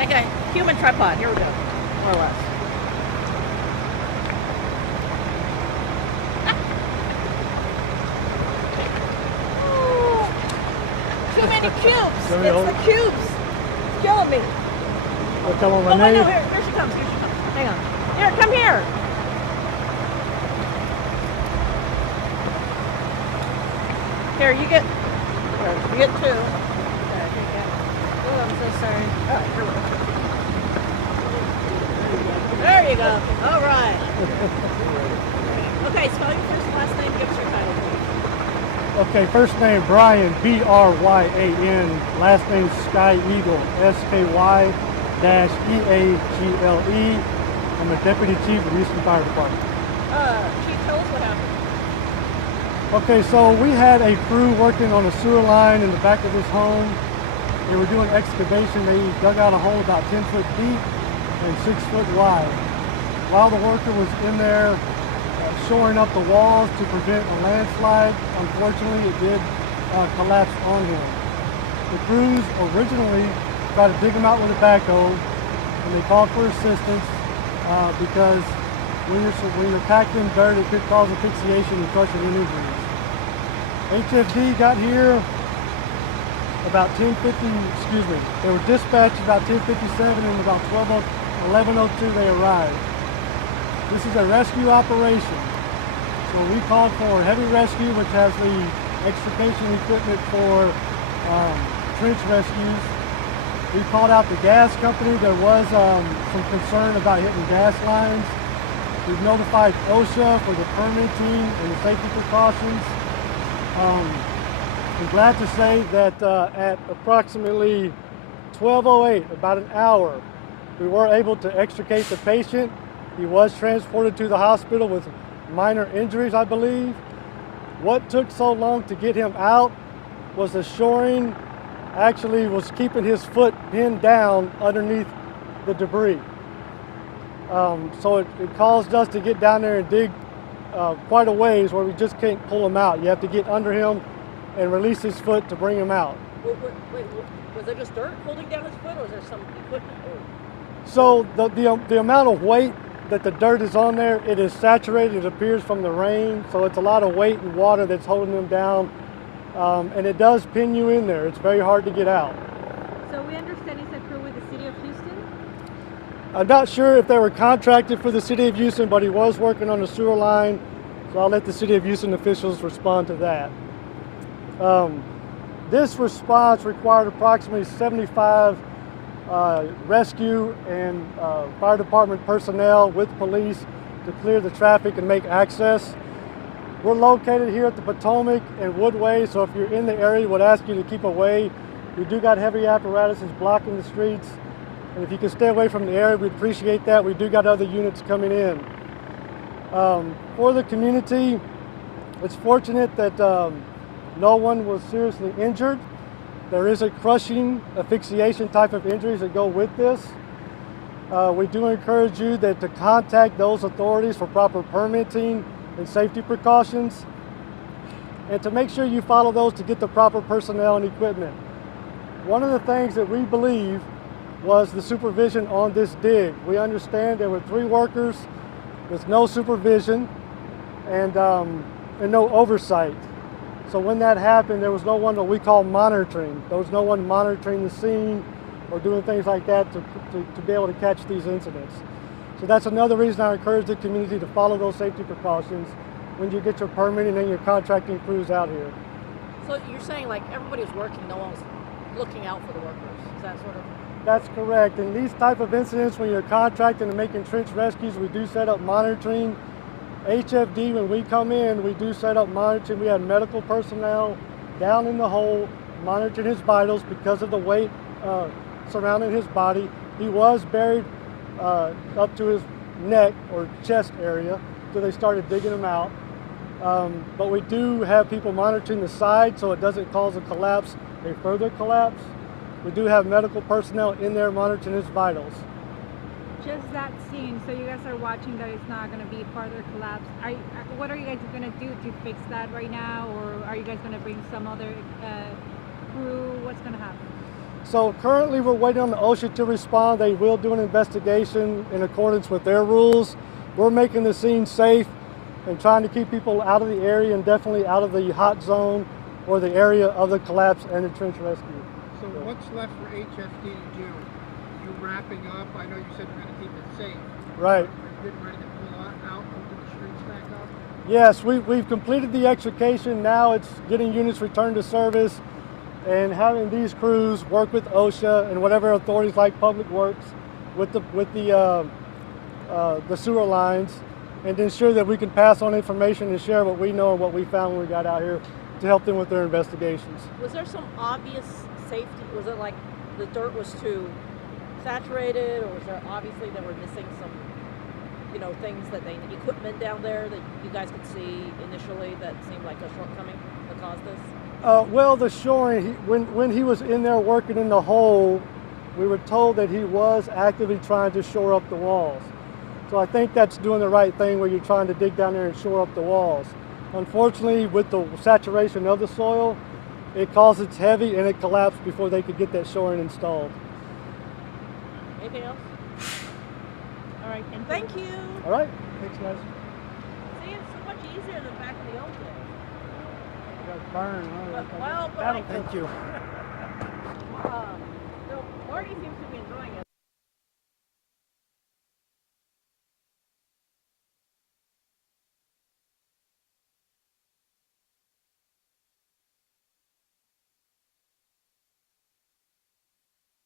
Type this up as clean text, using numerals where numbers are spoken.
Like a human tripod. Here we go. More or less. Too many cubes. It's the cubes. It's killing me. I'll tell them my name. name. No, here she comes. Here she comes. Hang on. Here, come here. Here, you get two. Oh, I'm so sorry. Oh, here we go. There you go. All right. Okay, spell your first and last name. Give us your title, please. Okay, first name Brian, B-R-Y-A-N. Last name Sky Eagle, S-K-Y-E-A-G-L-E. I'm a deputy chief of Houston Fire Department. Chief, tell us what happened. Okay, so we had a crew working on a sewer line in the back of this home. They were doing excavation. They dug out a hole about 10 foot deep and 6 foot wide. While the worker was in there shoring up the walls to prevent a landslide, unfortunately it did collapse on him. The crews originally tried to dig him out with a backhoe, and they called for assistance because when you're packed in dirt, it could cause asphyxiation and crushing injuries. HFD got here about 10:50, excuse me. They were dispatched about 10:57, and about 11:02 they arrived. This is a rescue operation. So we called for heavy rescue, which has the extrication equipment for trench rescues. We called out the gas company. There was some concern about hitting gas lines. We've notified OSHA for the permitting and the safety precautions. I'm glad to say that at approximately 12:08, about an hour, we were able to extricate the patient. He was transported to the hospital with minor injuries, I believe. What took so long to get him out was the shoring actually was keeping his foot pinned down underneath the debris. So it caused us to get down there and dig quite a ways where we just can't pull him out. You have to get under him and release his foot to bring him out. Wait, was there just dirt holding down his foot, or was there some equipment? So the amount of weight that the dirt is on there, it is saturated, it appears from the rain, so it's a lot of weight and water that's holding them down, and it does pin you in there. It's very hard to get out. So we understand it's a crew with the City of Houston? I'm not sure if they were contracted for the City of Houston, but he was working on the sewer line, so I'll let the City of Houston officials respond to that. This response required approximately 75 rescue and fire department personnel with police to clear the traffic and make access. We're located here at the Potomac and Woodway, so if you're in the area, we'd ask you to keep away. We do got heavy apparatuses blocking the streets, and if you can stay away from the area, we'd appreciate that. We do got other units coming in. For the community, it's fortunate that no one was seriously injured. There is a crushing asphyxiation type of injuries that go with this. We do encourage you to contact those authorities for proper permitting and safety precautions, and to make sure you follow those to get the proper personnel and equipment. One of the things that we believe was the supervision on this dig. We understand there were 3 workers with no supervision and no oversight. So when that happened, there was no one that we call monitoring. There was no one monitoring the scene or doing things like that to be able to catch these incidents. So that's another reason I encourage the community to follow those safety precautions when you get your permitting and your contracting crews out here. So you're saying like everybody was working, no one was looking out for the workers. Is that sort of? That's correct. In these type of incidents, when you're contracting and making trench rescues, we do set up monitoring. HFD, when we come in, we do set up monitoring. We have medical personnel down in the hole monitoring his vitals because of the weight surrounding his body. He was buried up to his neck or chest area, so they started digging him out. But we do have people monitoring the side so it doesn't cause a collapse, a further collapse. We do have medical personnel in there monitoring his vitals. Just that scene, so you guys are watching that it's not going to be further collapse. What are you guys going to do to fix that right now, or are you guys going to bring some other crew? What's going to happen? So currently we're waiting on the OSHA to respond. They will do an investigation in accordance with their rules. We're making the scene safe and trying to keep people out of the area and definitely out of the hot zone or the area of the collapse and the trench rescue. So what's left for HFD to do? You wrapping up? I know you said you're going to keep it safe. Right. Are you getting ready to pull out onto the streets back up? Yes, we've completed the extrication. Now it's getting units returned to service and having these crews work with OSHA and whatever authorities like Public Works with the sewer lines, and to ensure that we can pass on information and share what we know and what we found when we got out here to help them with their investigations. Was there some obvious safety? Was it like the dirt was too saturated, or was there obviously they were missing some, things that equipment down there that you guys could see initially that seemed like a shortcoming that caused this? Well, the shoring, when he was in there working in the hole, we were told that he was actively trying to shore up the walls. So I think that's doing the right thing where you're trying to dig down there and shore up the walls. Unfortunately, with the saturation of the soil, it caused it's heavy and it collapsed before they could get that shoring installed. Anything else? All right, and thank you. All right, thanks guys. See, it's so much easier than back in the old days. Burn. Well, but Thank you. Marty seems to be enjoying it.